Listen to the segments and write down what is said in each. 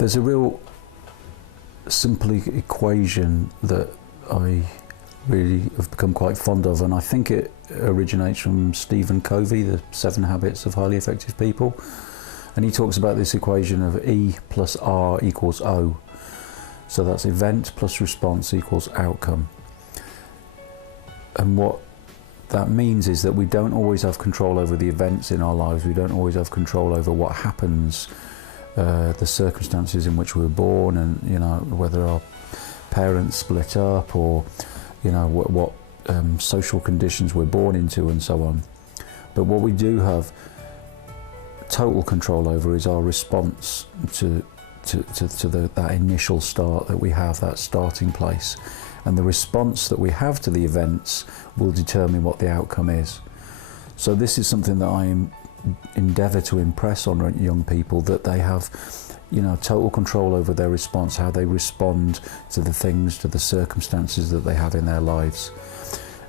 There's a real simple equation that I really have become quite fond of, and I think it originates from Stephen Covey, the 7 Habits of Highly Effective People, and he talks about this equation of E plus R equals O. So that's event plus response equals outcome. And what that means is that we don't always have control over the events in our lives. We don't always have control over what happens, the circumstances in which we were born, and whether our parents split up, or what social conditions we're born into, and so on. But what we do have total control over is our response to that initial start that we have, that starting place. And the response that we have to the events will determine what the outcome is. So this is something that I endeavour to impress on young people, that they have total control over their response, how they respond to the things, to the circumstances that they have in their lives.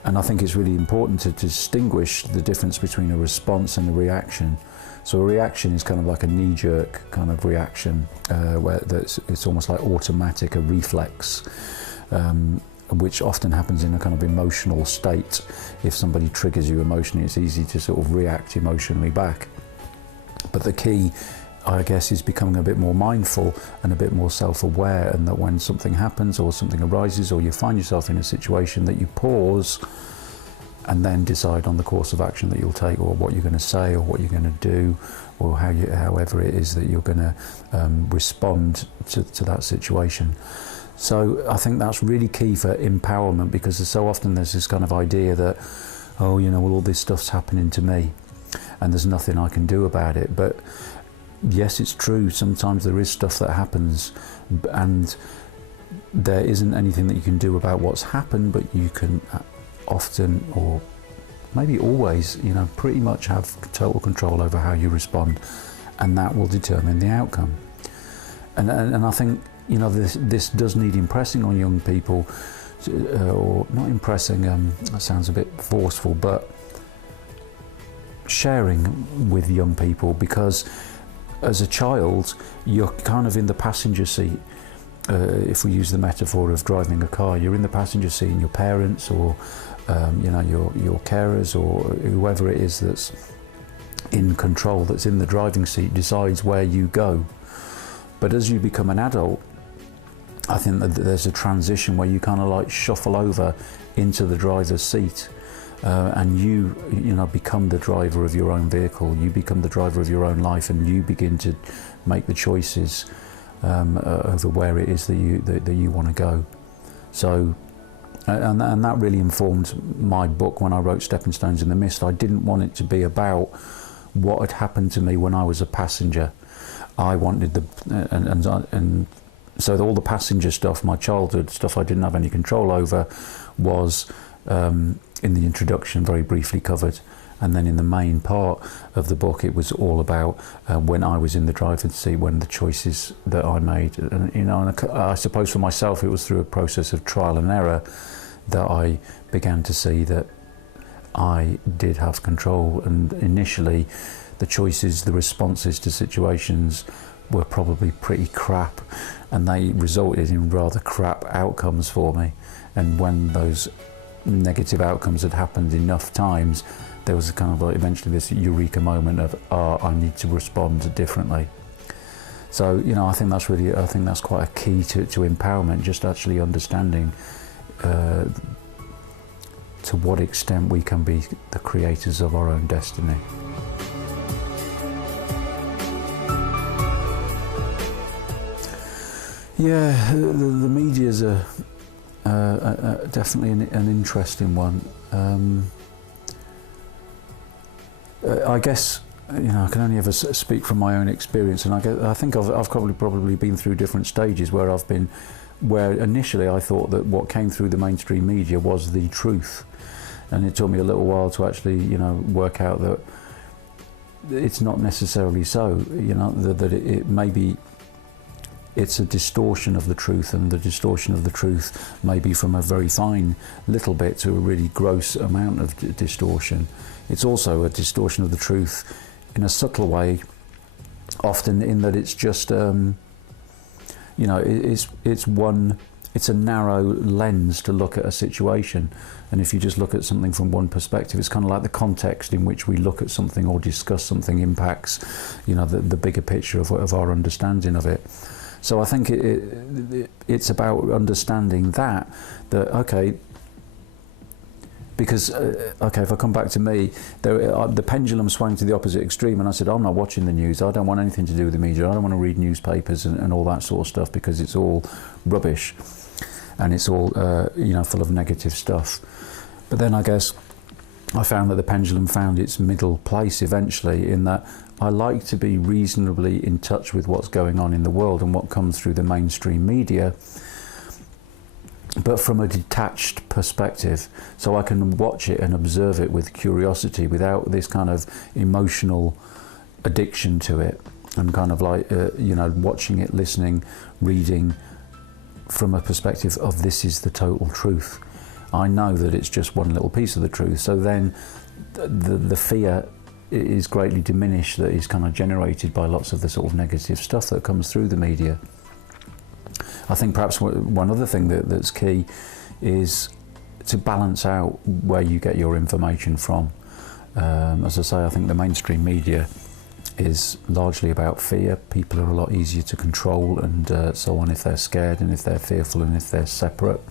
And I think it's really important to distinguish the difference between a response and a reaction. So a reaction is kind of like a knee-jerk kind of reaction, where it's almost like automatic, a reflex, which often happens in a kind of emotional state. If somebody triggers you emotionally, it's easy to sort of react emotionally back. But the key, I guess, is becoming a bit more mindful and a bit more self-aware, and that when something happens or something arises, or you find yourself in a situation, that you pause and then decide on the course of action that you'll take, or what you're going to say, or what you're going to do, or however it is that you're going to respond to that situation. So I think that's really key for empowerment, because so often there's this kind of idea that, all this stuff's happening to me and there's nothing I can do about it. But yes, it's true, sometimes there is stuff that happens and there isn't anything that you can do about what's happened, but you can often, or maybe always, pretty much have total control over how you respond, and that will determine the outcome. And I think this does need impressing on young people, or not impressing, that sounds a bit forceful, but sharing with young people, because as a child you're kind of in the passenger seat. If we use the metaphor of driving a car, you're in the passenger seat, and your parents, or your carers, or whoever it is that's in control, that's in the driving seat, decides where you go. But as you become an adult, I think that there's a transition where you kind of like shuffle over into the driver's seat, and you become the driver of your own vehicle. You become the driver of your own life, and you begin to make the choices over where it is that you want to go. So, and that really informed my book when I wrote Stepping Stones in the Mist. I didn't want it to be about what had happened to me when I was a passenger. I wanted and so all the passenger stuff, my childhood stuff I didn't have any control over, was in the introduction very briefly covered. And then in the main part of the book, it was all about when I was in the driver's seat, when the choices that I made. And I suppose for myself, it was through a process of trial and error that I began to see that I did have control. And initially, the choices, the responses to situations were probably pretty crap, and they resulted in rather crap outcomes for me. And when those negative outcomes had happened enough times, there was a kind of like eventually this eureka moment of, I need to respond differently. So, I think that's quite a key to empowerment, just actually understanding to what extent we can be the creators of our own destiny. Yeah, the media's definitely an interesting one. I guess I can only ever speak from my own experience, and I think I've probably been through different stages where initially I thought that what came through the mainstream media was the truth, and it took me a little while to actually work out that it's not necessarily so. That it maybe it's a distortion of the truth, and the distortion of the truth may be from a very fine little bit to a really gross amount of distortion. It's also a distortion of the truth in a subtle way, often in that it's just you know, it's a narrow lens to look at a situation. And if you just look at something from one perspective, it's kind of like the context in which we look at something or discuss something impacts, you know, the bigger picture of our understanding of it. So I think it's about understanding that okay, because okay, if I come back to me, the pendulum swung to the opposite extreme, and I said, I'm not watching the news. I don't want anything to do with the media. I don't want to read newspapers and all that sort of stuff, because it's all rubbish, and it's all you know, full of negative stuff. But then I guess I found that the pendulum found its middle place eventually, in that I like to be reasonably in touch with what's going on in the world and what comes through the mainstream media, but from a detached perspective, so I can watch it and observe it with curiosity without this kind of emotional addiction to it, and kind of like you know, watching it, listening, reading from a perspective of this is the total truth. I know that it's just one little piece of the truth, so then the fear is greatly diminished that is kind of generated by lots of the sort of negative stuff that comes through the media. I think perhaps one other thing that's key is to balance out where you get your information from. As I say, I think the mainstream media is largely about fear. People are a lot easier to control and so on, if they're scared and if they're fearful and if they're separate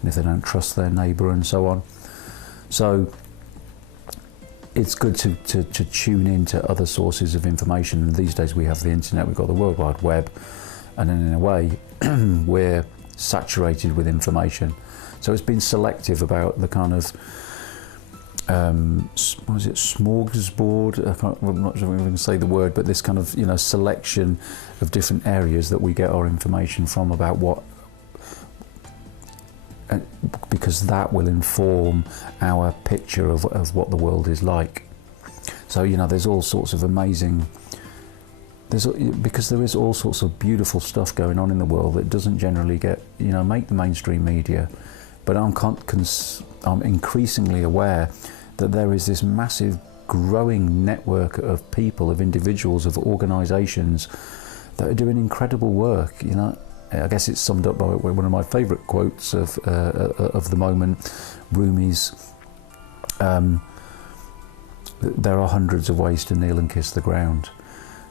and if they don't trust their neighbour and so on. So it's good to tune into other sources of information. And these days we have the internet, we've got the World Wide Web, and then in a way we're saturated with information. So it's been selective about the kind of what is it, smorgasbord? I'm not sure if I can say the word, but this kind of, you know, selection of different areas that we get our information from about what, because that will inform our picture of what the world is like. So, you know, there's all sorts of amazing, because there is all sorts of beautiful stuff going on in the world that doesn't generally get, you know, make the mainstream media. But I'm increasingly aware that there is this massive growing network of people, of individuals, of organisations that are doing incredible work. You know, I guess it's summed up by one of my favourite quotes of the moment, Rumi's. There are hundreds of ways to kneel and kiss the ground.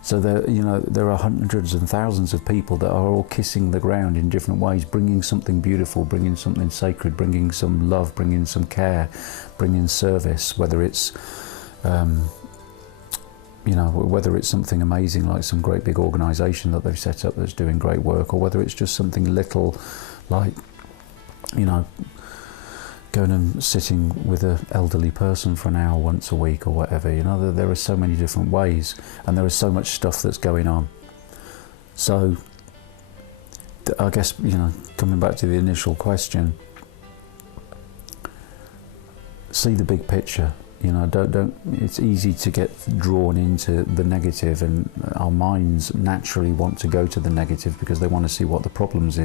So there are hundreds and thousands of people that are all kissing the ground in different ways, bringing something beautiful, bringing something sacred, bringing some love, bringing some care, bringing service, whether it's, you know, whether it's something amazing like some great big organisation that they've set up that's doing great work, or whether it's just something little like, you know, going and sitting with an elderly person for an hour once a week or whatever. You know, there are so many different ways, and there is so much stuff that's going on. So I guess, you know, coming back to the initial question, see the big picture. You know, don't. It's easy to get drawn into the negative, and our minds naturally want to go to the negative because they want to see what the problems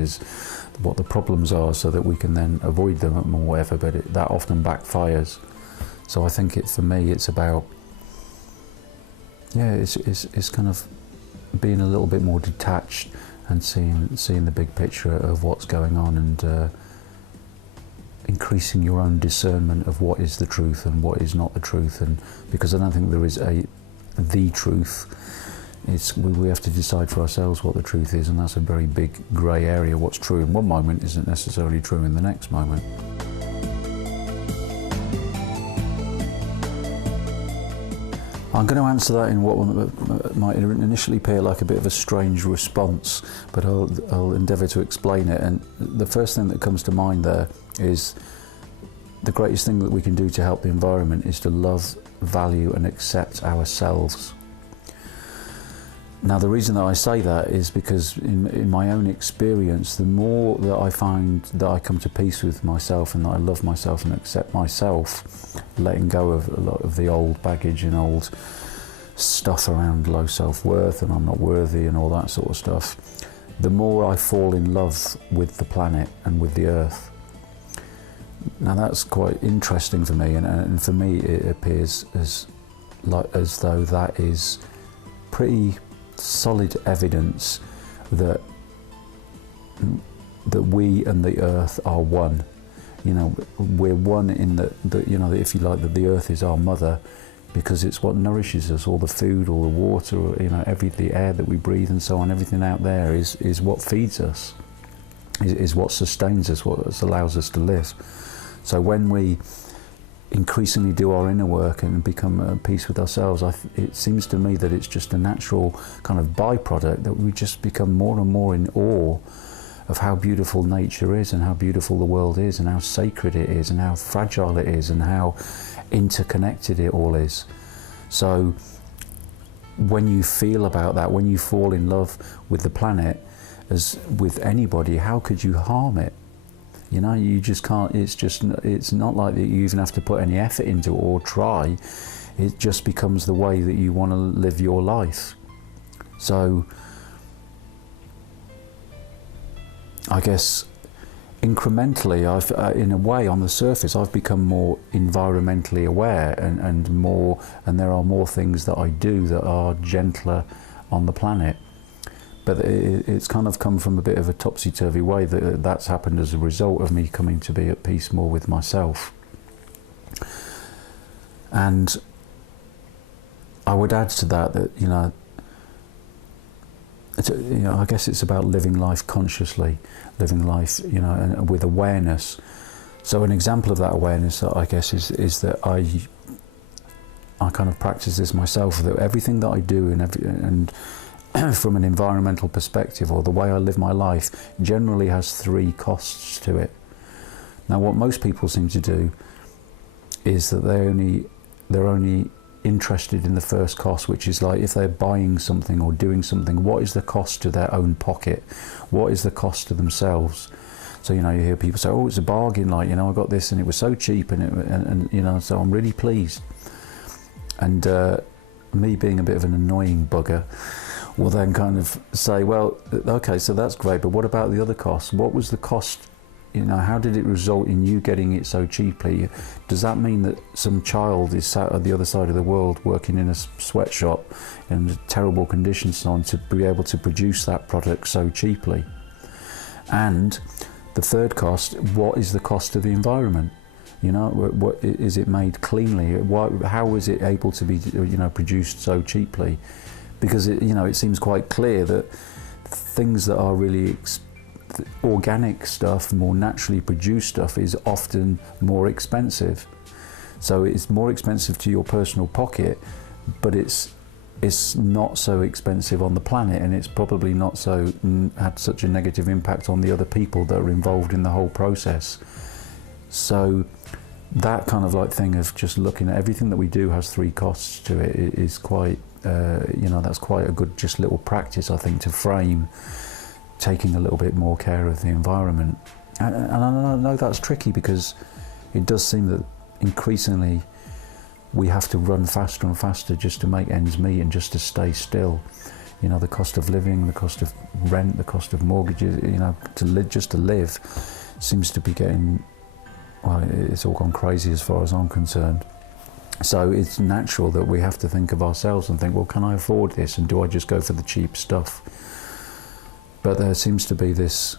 are, so that we can then avoid them or whatever. But that often backfires. So I think for me, it's about, yeah, it's kind of being a little bit more detached and seeing the big picture of what's going on, and increasing your own discernment of what is the truth and what is not the truth. And because I don't think there is the truth, we have to decide for ourselves what the truth is, and that's a very big grey area. What's true in one moment isn't necessarily true in the next moment. I'm going to answer that in what might initially appear like a bit of a strange response, but I'll endeavour to explain it. And the first thing that comes to mind there is the greatest thing that we can do to help the environment is to love, value and accept ourselves. Now, the reason that I say that is because in my own experience, the more that I find that I come to peace with myself and that I love myself and accept myself, letting go of a lot of the old baggage and old stuff around low self-worth and I'm not worthy and all that sort of stuff, the more I fall in love with the planet and with the earth. Now, that's quite interesting for me, and for me it appears as though that is pretty solid evidence that that we and the earth are one. You know, we're one in that, you know, if you like, that the earth is our mother, because it's what nourishes us. All the food, all the water, you know, the air that we breathe and so on, everything out there is what feeds us, is what sustains us, what allows us to live. So when we increasingly do our inner work and become at peace with ourselves, it seems to me that it's just a natural kind of byproduct that we just become more and more in awe of how beautiful nature is, and how beautiful the world is, and how sacred it is, and how fragile it is, and how interconnected it all is. So when you feel about that, when you fall in love with the planet, as with anybody, how could you harm it? You know, you just can't. It's not like that you even have to put any effort into it or try. It just becomes the way that you want to live your life. So I guess incrementally, in a way, on the surface, I've become more environmentally aware, and there are more things that I do that are gentler on the planet. But it's kind of come from a bit of a topsy-turvy way. That's happened as a result of me coming to be at peace more with myself. And I would add to that, you know, I guess it's about living life consciously, living life, you know, and with awareness. So an example of that awareness, I guess, is that I kind of practice this myself. That everything that I do and from an environmental perspective, or the way I live my life, generally has three costs to it. Now, what most people seem to do is that they're only interested in the first cost, which is like if they're buying something or doing something, what is the cost to their own pocket? What is the cost to themselves? So, you know, you hear people say, oh, it's a bargain, like, you know, I got this and it was so cheap, and you know, so I'm really pleased. And me being a bit of an annoying bugger will then kind of say, well, okay, so that's great, but what about the other costs? What was the cost? You know, how did it result in you getting it so cheaply? Does that mean that some child is sat at the other side of the world working in a sweatshop in terrible conditions on to be able to produce that product so cheaply? And the third cost, what is the cost of the environment? You know, what is it made cleanly? How is it able to be, you know, produced so cheaply? Because you know, it seems quite clear that things that are really organic stuff, more naturally produced stuff, is often more expensive. So it's more expensive to your personal pocket, but it's not so expensive on the planet, and it's probably not so had such a negative impact on the other people that are involved in the whole process. So that kind of like thing of just looking at everything that we do has three costs to it is quite, you know, that's quite a good just little practice, I think, to frame taking a little bit more care of the environment. And I know that's tricky, because it does seem that increasingly we have to run faster and faster just to make ends meet and just to stay still. You know, the cost of living, the cost of rent, the cost of mortgages, you know, just to live seems to be getting, well, it's all gone crazy as far as I'm concerned. So it's natural that we have to think of ourselves and think, well, can I afford this? And do I just go for the cheap stuff? But there seems to be this,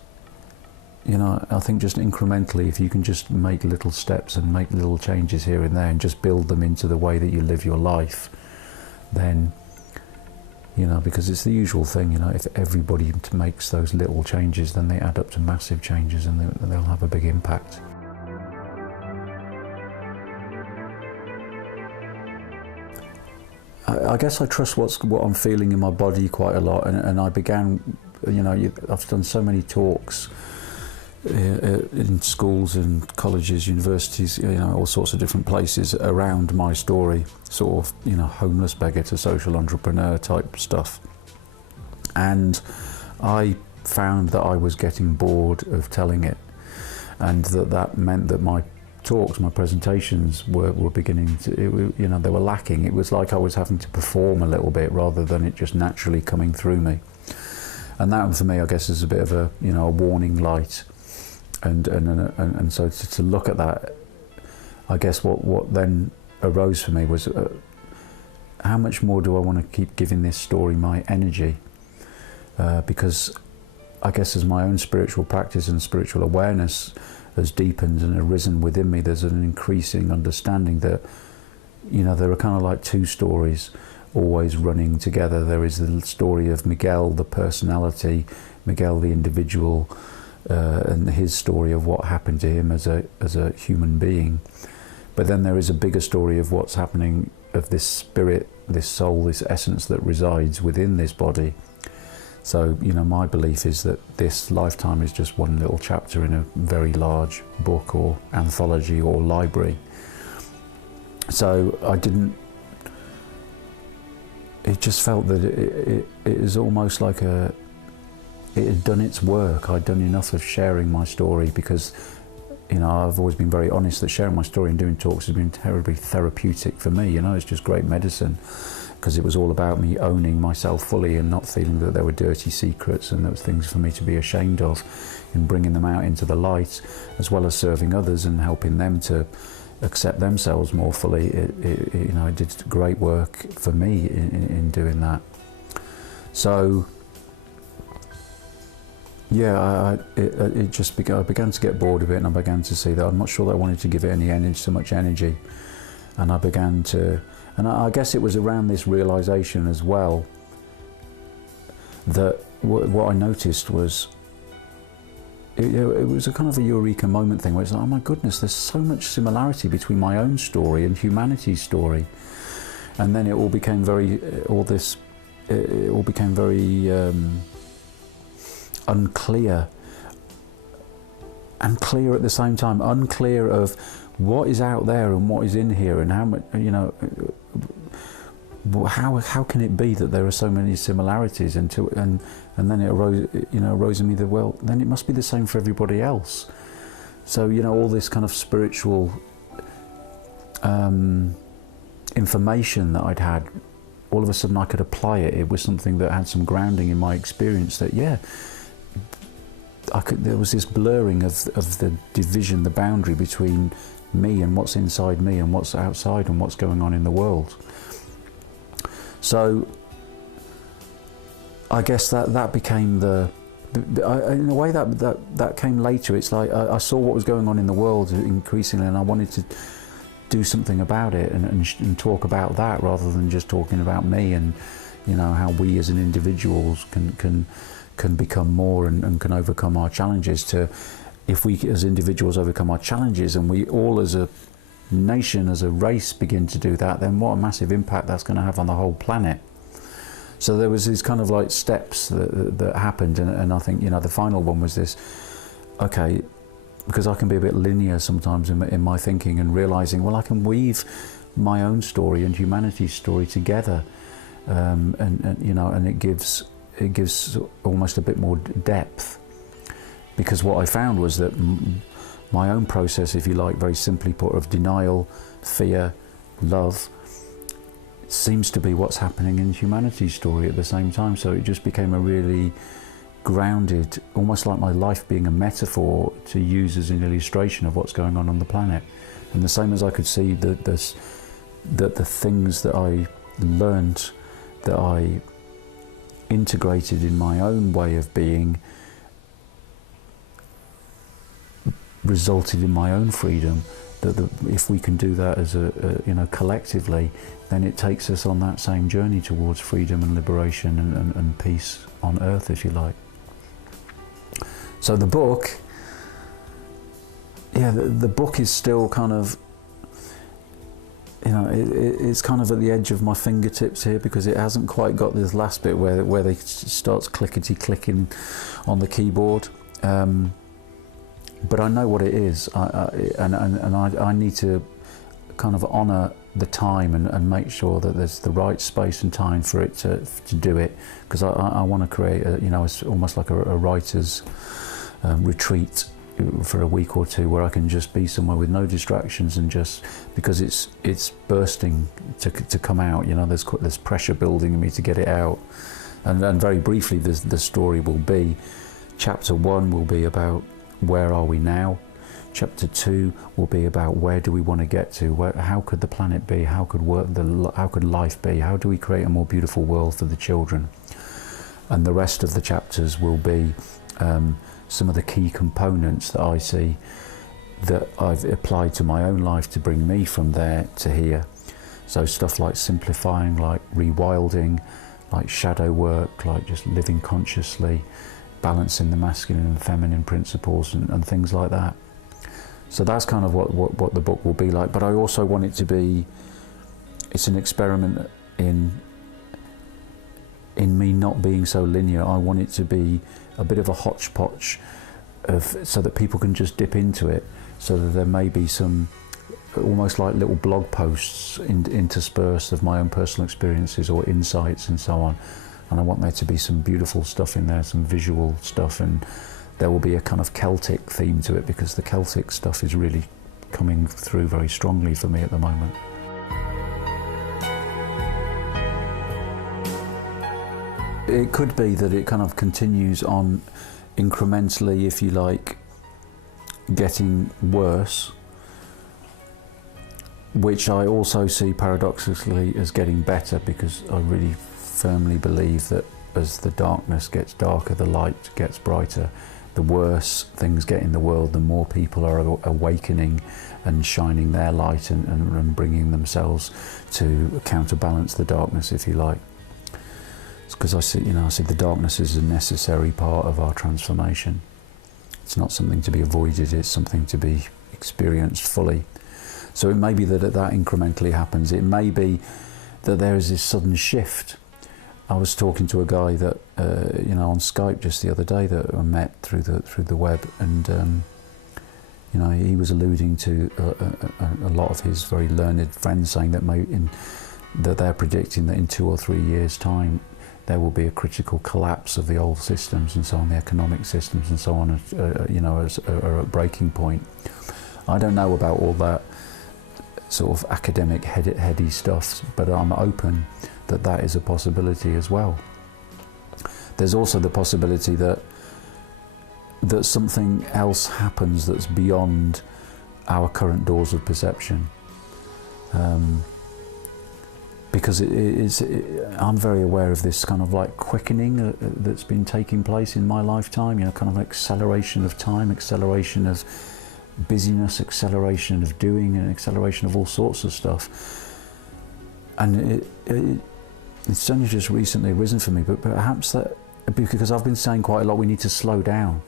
you know, I think just incrementally, if you can just make little steps and make little changes here and there and just build them into the way that you live your life, then, you know, because it's the usual thing, you know, if everybody makes those little changes, then they add up to massive changes, and they'll have a big impact. I guess I trust what I'm feeling in my body quite a lot, and I began, you know, I've done so many talks in schools and colleges, universities, you know, all sorts of different places around my story, sort of, you know, homeless beggar to social entrepreneur type stuff. And I found that I was getting bored of telling it, and that meant that my talks, my presentations were beginning to, you know, they were lacking. It was like I was having to perform a little bit rather than it just naturally coming through me. And that, for me, I guess, is a bit of a, you know, a warning light. And so to look at that, I guess what then arose for me was how much more do I want to keep giving this story my energy? Because I guess as my own spiritual practice and spiritual awareness has deepened and arisen within me, there's an increasing understanding that, you know, there are kind of like two stories always running together. There is the story of Miguel, the personality, Miguel, the individual, and his story of what happened to him as a human being. But then there is a bigger story of what's happening, of this spirit, this soul, this essence that resides within this body. So, you know, my belief is that this lifetime is just one little chapter in a very large book or anthology or library. So it just felt that it is almost like it had done its work. I'd done enough of sharing my story, because, you know, I've always been very honest that sharing my story and doing talks has been terribly therapeutic for me. You know, it's just great medicine, because it was all about me owning myself fully and not feeling that there were dirty secrets and there was things for me to be ashamed of, and bringing them out into the light, as well as serving others and helping them to accept themselves more fully. You know, it did great work for me in doing that. So yeah, I began to get bored of it, and I began to see that I'm not sure that I wanted to give it so much energy. And I began to, and I guess it was around this realization as well that what I noticed was, it was a kind of a eureka moment thing where it's like, oh my goodness, there's so much similarity between my own story and humanity's story. And then it all became very, unclear, and clear at the same time. Unclear of what is out there and what is in here, and how much, you know, how can it be that there are so many similarities, and then it arose in me that, well, then it must be the same for everybody else. So, you know, all this kind of spiritual information that I'd had, all of a sudden I could apply it. It was something that had some grounding in my experience, that, yeah, there was this blurring of the division, the boundary between me and what's inside me and what's outside and what's going on in the world. So I guess that became in a way that came later. It's like I saw what was going on in the world increasingly, and I wanted to do something about it and talk about that, rather than just talking about me and, you know, how we as an individuals can become more and can overcome our challenges. If we as individuals overcome our challenges, and we all as a nation, as a race, begin to do that, then what a massive impact that's going to have on the whole planet. So there was these kind of like steps that happened, and I think, you know, the final one was this, okay, because I can be a bit linear sometimes in my thinking, and realizing, well, I can weave my own story and humanity's story together, and you know, and it gives almost a bit more depth. Because what I found was that my own process, if you like, very simply put, of denial, fear, love, seems to be what's happening in humanity's story at the same time. So it just became a really grounded, almost like my life being a metaphor to use as an illustration of what's going on the planet. And the same as I could see that the things that I learned, that I integrated in my own way of being, resulted in my own freedom, that if we can do that as you know, collectively, then it takes us on that same journey towards freedom and liberation and peace on earth, if you like. So the book, yeah, the book is still kind of, you know, it's kind of at the edge of my fingertips here, because it hasn't quite got this last bit where they starts clickety-clicking on the keyboard. But I know what it is, and I need to kind of honour the time and make sure that there's the right space and time for it to do it, because I want to create you know, it's almost like a writer's retreat for a week or two, where I can just be somewhere with no distractions, and just because it's bursting to come out, you know, there's pressure building in me to get it out. And very briefly, the story will be, chapter 1 will be about where are we now, chapter 2 will be about where do we want to get to, how could the planet be, how could life be, how do we create a more beautiful world for the children, and the rest of the chapters will be some of the key components that I see that I've applied to my own life to bring me from there to here. So stuff like simplifying, like rewilding, like shadow work, like just living consciously, balancing the masculine and feminine principles and things like that. So that's kind of what the book will be like. But I also want it to be, it's an experiment in me not being so linear. I want it to be a bit of a hodgepodge so that people can just dip into it, so that there may be some almost like little blog posts interspersed of my own personal experiences or insights and so on. And I want there to be some beautiful stuff in there, some visual stuff, and there will be a kind of Celtic theme to it, because the Celtic stuff is really coming through very strongly for me at the moment. It could be that it kind of continues on incrementally, if you like, getting worse, which I also see paradoxically as getting better, because I really firmly believe that as the darkness gets darker, the light gets brighter. The worse things get in the world, the more people are awakening and shining their light and bringing themselves to counterbalance the darkness, if you like. It's because I see the darkness is a necessary part of our transformation. It's not something to be avoided, it's something to be experienced fully. So it may be that that incrementally happens. It may be that there is this sudden shift. I was talking to a guy that on Skype just the other day that I met through the web, and he was alluding to a lot of his very learned friends saying that they're predicting that in 2 or 3 years' time there will be a critical collapse of the old systems and so on, the economic systems and so on, are at breaking point. I don't know about all that sort of academic heady stuff, but I'm open that is a possibility as well. There's also the possibility that something else happens that's beyond our current doors of perception, because I'm very aware of this kind of like quickening that's been taking place in my lifetime, kind of acceleration of time, acceleration of busyness, acceleration of doing, and acceleration of all sorts of stuff. And it's only just recently arisen for me, but perhaps that, because I've been saying quite a lot, we need to slow down.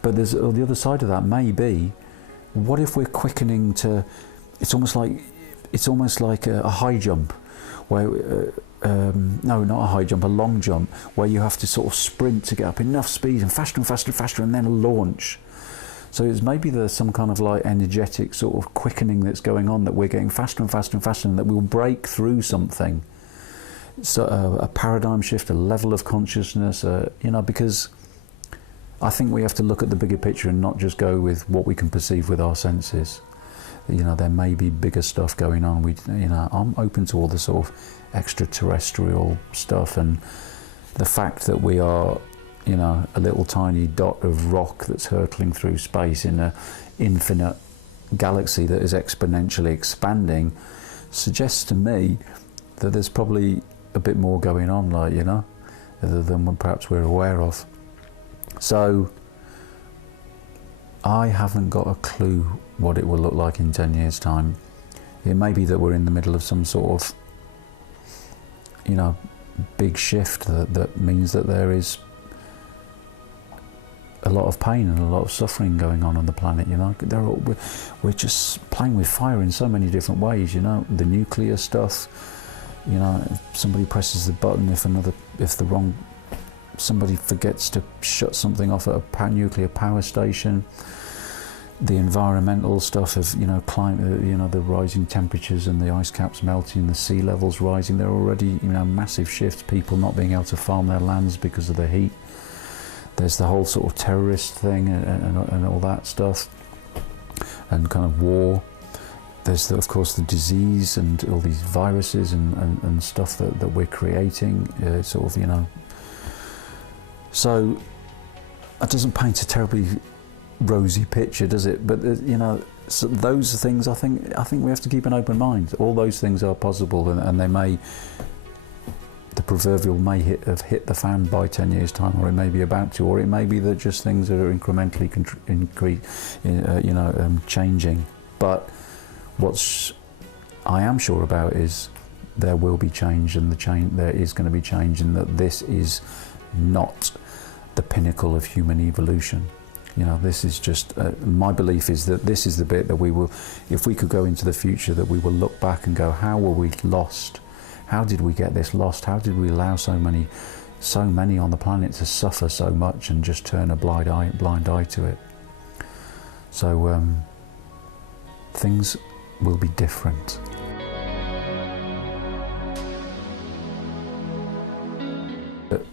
But there's the other side of that may be, what if we're quickening to, it's almost like a high jump, where, no, not a high jump, a long jump, where you have to sort of sprint to get up enough speed and faster and faster and faster, and then a launch. So it's maybe there's some kind of like energetic sort of quickening that's going on, that we're getting faster and faster and faster, and that we'll break through something. So a paradigm shift, a level of consciousness, because I think we have to look at the bigger picture and not just go with what we can perceive with our senses. There may be bigger stuff going on. I'm open to all the sort of extraterrestrial stuff, and the fact that we are, a little tiny dot of rock that's hurtling through space in an infinite galaxy that is exponentially expanding suggests to me that there's probably a bit more going on, than perhaps we're aware of. So I haven't got a clue what it will look like in 10 years' time. It may be that we're in the middle of some sort of, big shift that means that there is a lot of pain and a lot of suffering going on the planet. We're just playing with fire in so many different ways. The nuclear stuff. If somebody presses the button, if somebody forgets to shut something off at a nuclear power station. The environmental stuff of climate, the rising temperatures and the ice caps melting, the sea levels rising. There are already massive shifts. People not being able to farm their lands because of the heat. There's the whole sort of terrorist thing and all that stuff, and kind of war. There's of course the disease and all these viruses and stuff that we're creating, So that doesn't paint a terribly rosy picture, does it? But so those things, I think we have to keep an open mind. All those things are possible, and they may. proverbial may have hit the fan by 10 years time, or it may be about to, or it may be that just things that are incrementally changing. But I am sure about is there will be change, and there is going to be change, and that this is not the pinnacle of human evolution. This is just, my belief is that this is the bit that we will, if we could go into the future, that we will look back and go, how were we lost? How did we get this lost? How did we allow so many on the planet to suffer so much and just turn a blind eye to it? So things will be different.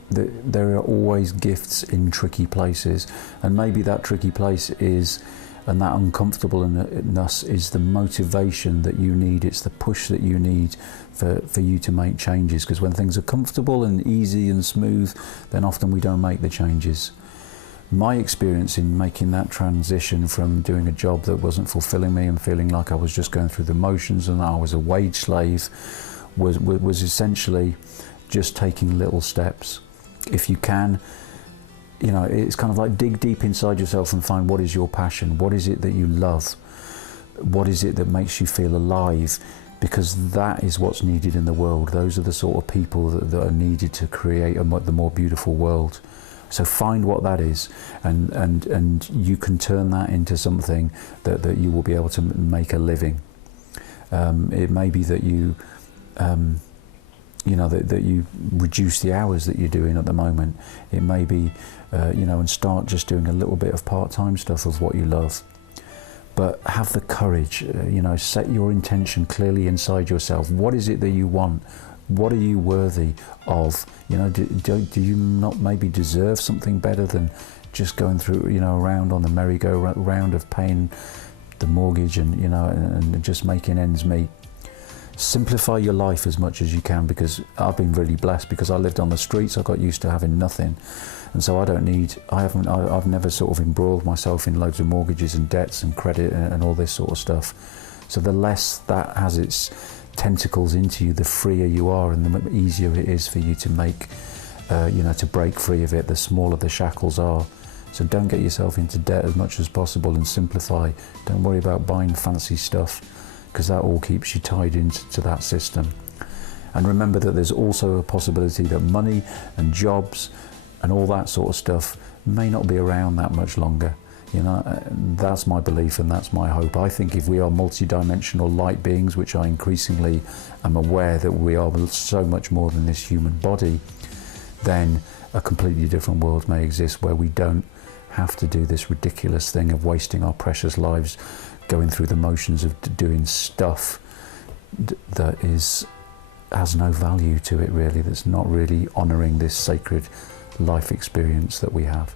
There are always gifts in tricky places, and maybe that tricky place is, and that uncomfortableness is the motivation that you need. It's the push that you need for you to make changes, because when things are comfortable and easy and smooth, then often we don't make the changes. My experience in making that transition from doing a job that wasn't fulfilling me and feeling like I was just going through the motions and I was a wage slave was essentially just taking little steps. If you can, it's kind of like dig deep inside yourself and find what is your passion, what is it that you love, what is it that makes you feel alive, because that is what's needed in the world. Those are the sort of people that are needed to create the more beautiful world. So find what that is, and you can turn that into something that you will be able to make a living. It may be that you that you reduce the hours that you're doing at the moment. It may be, and start just doing a little bit of part-time stuff of what you love. But have the courage, set your intention clearly inside yourself. What is it that you want? What are you worthy of? Do you not maybe deserve something better than just going through, around on the merry-go-round of paying the mortgage and just making ends meet? Simplify your life as much as you can, because I've been really blessed, because I lived on the streets. I got used to having nothing, and so I've never sort of embroiled myself in loads of mortgages and debts and credit and all this sort of stuff. So the less that has its tentacles into you, the freer you are, and the easier it is for you to make to break free of it. The smaller the shackles are. So don't get yourself into debt as much as possible, and simplify. Don't worry about buying fancy stuff, because that all keeps you tied into that system. And remember that there's also a possibility that money and jobs and all that sort of stuff may not be around that much longer. That's my belief, and that's my hope. I think if we are multi-dimensional light beings, which I increasingly am aware that we are so much more than this human body, then a completely different world may exist, where we don't have to do this ridiculous thing of wasting our precious lives going through the motions of doing stuff that has no value to it, really, that's not really honouring this sacred life experience that we have.